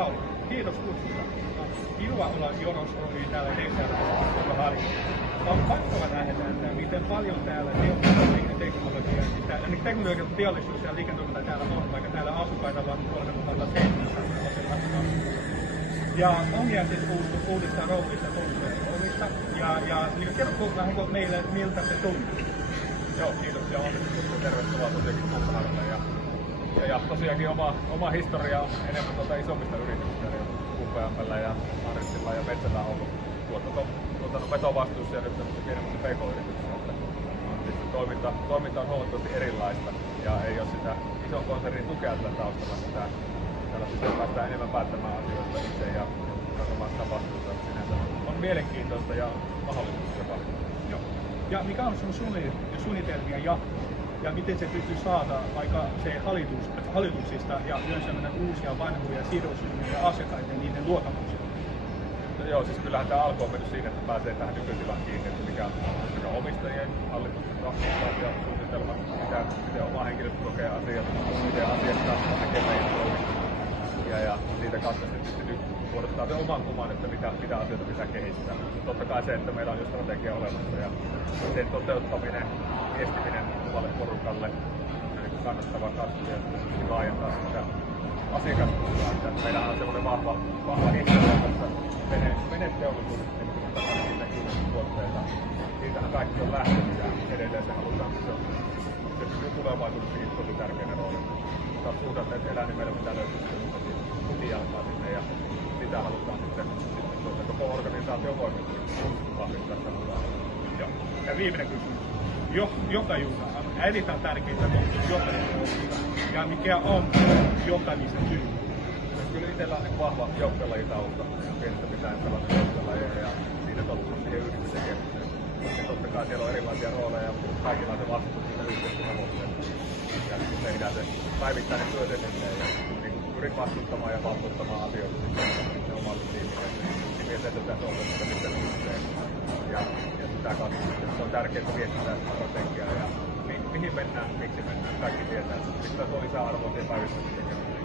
Kauli, kiitos kutsusta. Kiva olla Jonos Oy täällä DCR. On pakko nähdä, että miten paljon täällä teknologian teollisuus ja liiketoiminta täällä on, vaikka täällä asukkaita vaan 3700. Ja on jäänyt uudesta roolista, ja niin kerrotko vähän meille, miltä se tuntuu? Joo, kiitoksia. Tervetuloa tosiaankin Kultaharjalle. Ja tosiaankin oma historia on enemmän isommista yrityksistä, eli UPM:llä ja Marissilla ja Metsällä on ollut tuotannon vetovastuussa ja nyt tämmöisessä pienemmässä PK-yrityksessä. Toiminta on huomattavasti erilaista ja ei ole sitä ison konsernin tukea tällä taustalla, mitä tällä sitten päästään enemmän päättämään asioista itse ja kantamaan sitä vastuuta. Sinänsä on mielenkiintoista ja mahdollisuuksia paljon. Joo. Ja mikä on sun suunnitelmia ja miten se pystyy saada vaikka se hallituksista ja myös uusia vanhoja sidosryhmiä ja asiakkaita niiden luottamukseen? No joo, siis kyllähän tämä alku on mennyt siinä, että pääsee tähän nykytilaan kiinni, että mikä on omistajien, hallituksen tahtoivat ja suunnitelmat, miten oma henkilöstö kokee asiat, miten asiakkaat näkee meidän toimintaa. Ja siitä kautta sitten nyt muodostaa se oman kuvan, että mitä asioita pitää kehittää. Totta kai se, että meillä on jo strategia olemassa ja sen toteuttaminen, viestiminen tuolle porukalle, kannattava kasvu ja laajentaa sitä asiakaskuntaa. Meillä on semmoinen vahva historia tässä veneteollisuudessa, niin tuotteita. Siitähän kaikki on lähtenyt ja edelleen se halutaan, että se pysyy tulevaisuudessa tosi tärkeänä roolina. Mutta suhdanteet elää, niin meillä pitää löytyä tukijalkaa sinne ja sitä halutaan sitten koko organisaation voimallisesti vahvistaa sitä mukaan. Ja viimeinen kysymys. Johtajuus on erittäin tärkeää johtajuudesta. Ja mikä on johtamisen syy? Kyllä itsellä on vahva joukkuelajitausta. Pienestä pitää sellainen joukkuelajeja ja siitä tottunut siihen yhdessä tekemiseen. Ja totta kai siellä on erilaisia rooleja, mutta kaikilla on se vastuu siitä yhteistä tavoitteesta. Ja tehdään se päivittäinen työ edelleen ja pyrin vastuuttamaan ja valtuuttamaan asioita sitten omalle tiimille. Niin että se on sitten yhteen. Ja sitä kautta se on tärkeää viestittää strategiaa ja mihin mennään, miksi mennään. Kaikki tietää, että mistä tuo lisää arvoa siihen päivittäiseen tekemiseen.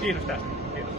Kiitos tästä. Kiitos.